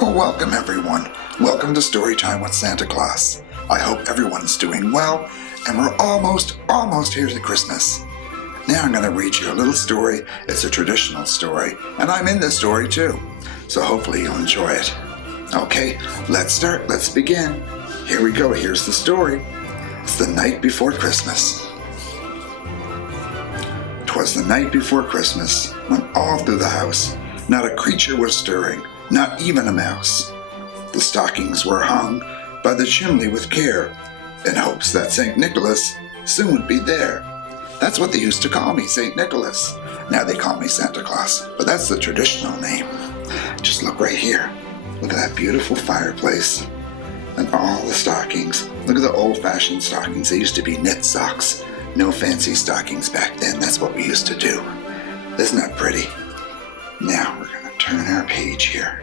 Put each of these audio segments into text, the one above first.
Well, welcome everyone. Welcome to Storytime with Santa Claus. I hope everyone's doing well, and we're almost here to Christmas. Now I'm going to read you a little story. It's a traditional story, and I'm in this story too. So hopefully you'll enjoy it. Okay, let's start. Let's begin. Here we go. Here's the story. It's the night before Christmas. 'Twas the night before Christmas, when all through the house not a creature was stirring, not even a mouse. The stockings were hung by the chimney with care, in hopes that St. Nicholas soon would be there. That's what they used to call me, St. Nicholas. Now they call me Santa Claus, but that's the traditional name. Just look right here. Look at that beautiful fireplace and all the stockings. Look at the old-fashioned stockings. They used to be knit socks. No fancy stockings back then. That's what we used to do. Isn't that pretty? Now we're going to turn our page here.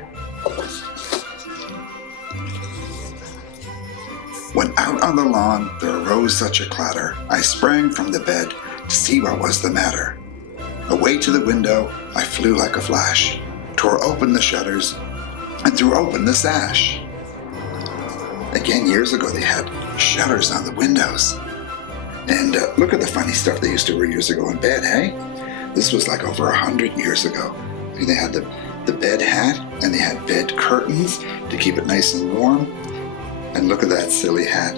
When out on the lawn there arose such a clatter, I sprang from the bed to see what was the matter. Away to the window I flew like a flash, tore open the shutters, and threw open the sash. Again, years ago they had shutters on the windows. And look at the funny stuff they used to wear years ago in bed, hey? This was like over 100 years ago. They had the bed hat, and they had bed curtains to keep it nice and warm. And look at that silly hat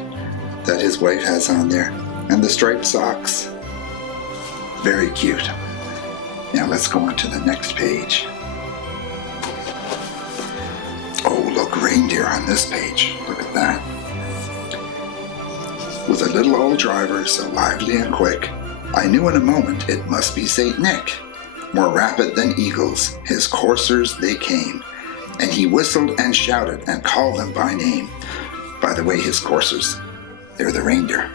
that his wife has on there. And the striped socks. Very cute. Now let's go on to the next page. Oh, look, reindeer on this page. Look at that. With a little old driver so lively and quick, I knew in a moment it must be St. Nick. More rapid than eagles, his coursers they came, and he whistled and shouted and called them by name. By the way, his coursers, they're the reindeer.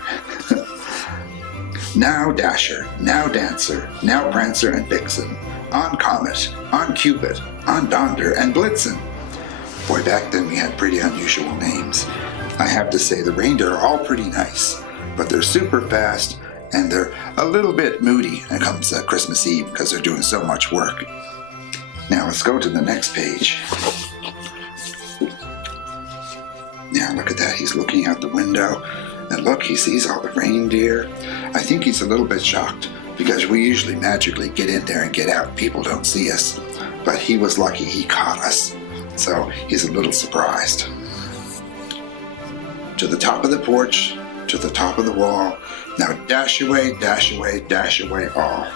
Now Dasher, now Dancer, now Prancer and Vixen, on Comet, on Cupid, on Donder and Blitzen. Boy, back then we had pretty unusual names. I have to say the reindeer are all pretty nice, but they're super fast and they're a little bit moody when it comes to Christmas Eve because they're doing so much work. Now let's go to the next page. Now look at that, he's looking out the window, and look, he sees all the reindeer. I think he's a little bit shocked because we usually magically get in there and get out. People don't see us, but he was lucky he caught us, so he's a little surprised. To the top of the porch, to the top of the wall, now dash away, dash away, dash away all.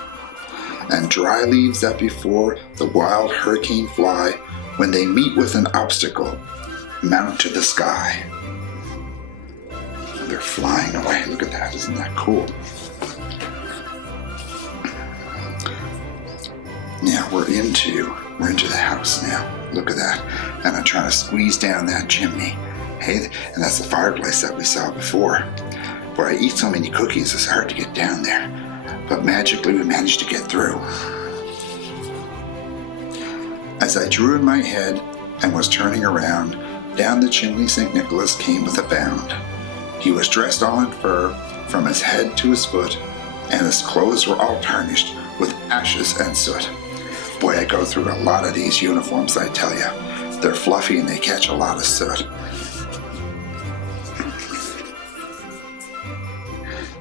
And dry leaves that before the wild hurricane fly, when they meet with an obstacle, mount to the sky. And they're flying away. Look at that, isn't that cool? Now we're into the house now. Look at that. And I'm trying to squeeze down that chimney. Hey, and that's the fireplace that we saw before. Boy, I eat so many cookies, it's hard to get down there. But magically we managed to get through. As I drew in my head and was turning around, down the chimney St. Nicholas came with a bound. He was dressed all in fur, from his head to his foot, and his clothes were all tarnished with ashes and soot. Boy, I go through a lot of these uniforms, I tell you. They're fluffy and they catch a lot of soot.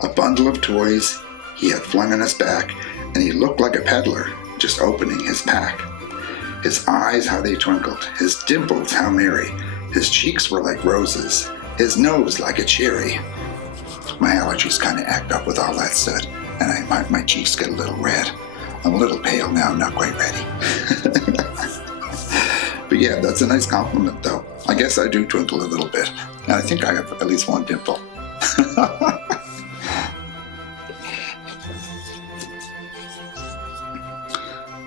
A bundle of toys he had flung on his back, and he looked like a peddler, just opening his pack. His eyes, how they twinkled, his dimples, how merry, his cheeks were like roses, his nose like a cherry. My allergies kind of act up with all that soot, and my cheeks get a little red. I'm a little pale now, I'm not quite ready. But yeah, that's a nice compliment though. I guess I do twinkle a little bit, and I think I have at least one dimple.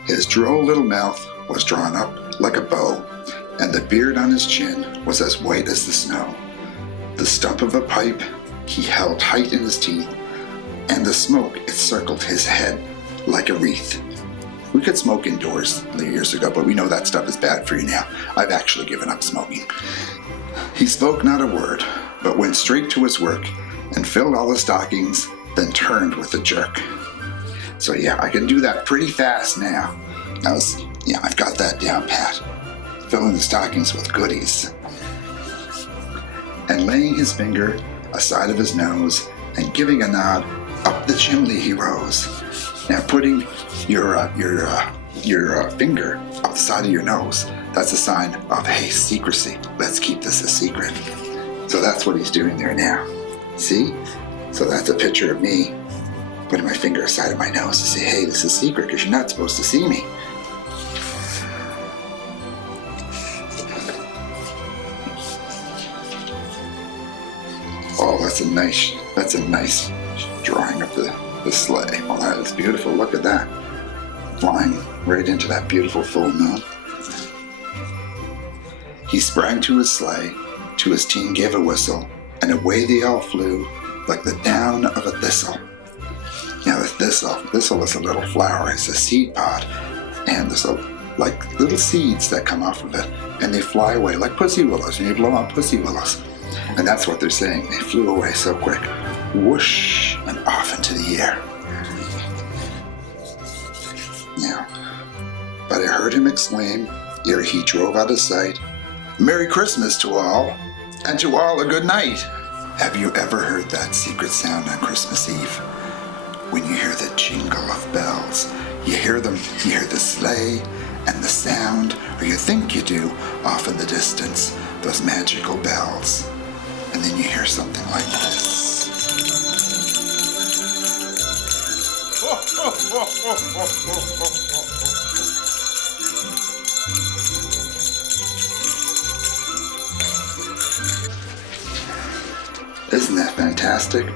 His droll little mouth was drawn up like a bow, and the beard on his chin was as white as the snow. The stump of a pipe he held tight in his teeth, and the smoke it circled his head like a wreath. We could smoke indoors years ago, but we know that stuff is bad for you now. I've actually given up smoking. He spoke not a word, but went straight to his work, and filled all the stockings, then turned with a jerk. So yeah, I can do that pretty fast now. I've got that down pat. filling the stockings with goodies. And laying his finger aside of his nose and giving a nod, up the chimney he rose. Now putting your finger up the side of your nose, that's a sign of, hey, secrecy. Let's keep this a secret. So that's what he's doing there now. See? So that's a picture of me putting my finger aside of my nose to say, hey, this is secret because you're not supposed to see me. Oh, that's a nice drawing of the sleigh. Oh, that is beautiful. Look at that. Flying right into that beautiful full moon. He sprang to his sleigh, to his team gave a whistle, and away they all flew like the down of a thistle. Now the thistle is a little flower, it's a seed pod, and there's like little seeds that come off of it, and they fly away like pussy willows, and you blow on pussy willows. And that's what they're saying. They flew away so quick. Whoosh, and off into the air. Now, but I heard him exclaim, ere he drove out of sight, Merry Christmas to all, and to all a good night. Have you ever heard that secret sound on Christmas Eve? When you hear the jingle of bells, you hear the sleigh and the sound, or you think you do, off in the distance, those magical bells. And then you hear something like this. Isn't that fantastic?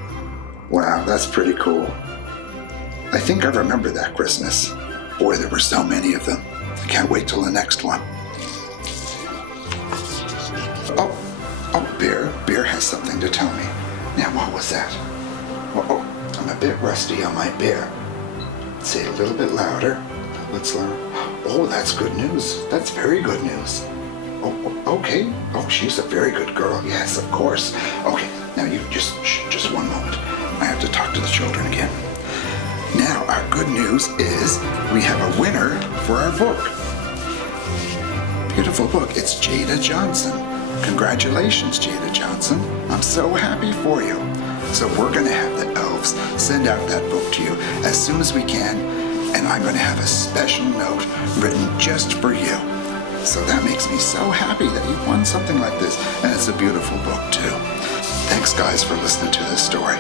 Wow, that's pretty cool. I think I remember that Christmas. Boy, there were so many of them. I can't wait till the next one. Oh, Bear has something to tell me. Now, what was that? Oh, I'm a bit rusty on my bear. Say it a little bit louder. Let's learn. Oh, that's good news. That's very good news. Oh, okay. Oh, she's a very good girl. Yes, of course. Okay, now you just one moment. I have to talk to the children again. Now, our good news is we have a winner for our book. Beautiful book. It's Jada Johnson. Congratulations, Jada Johnson. I'm so happy for you. So we're going to have the elves send out that book to you as soon as we can, and I'm going to have a special note written just for you. So that makes me so happy that you won something like this, and it's a beautiful book too. Thanks guys for listening to this story,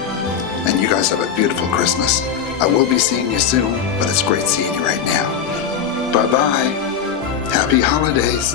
and you guys have a beautiful Christmas. I will be seeing you soon, but it's great seeing you right now. Bye-bye. Happy holidays.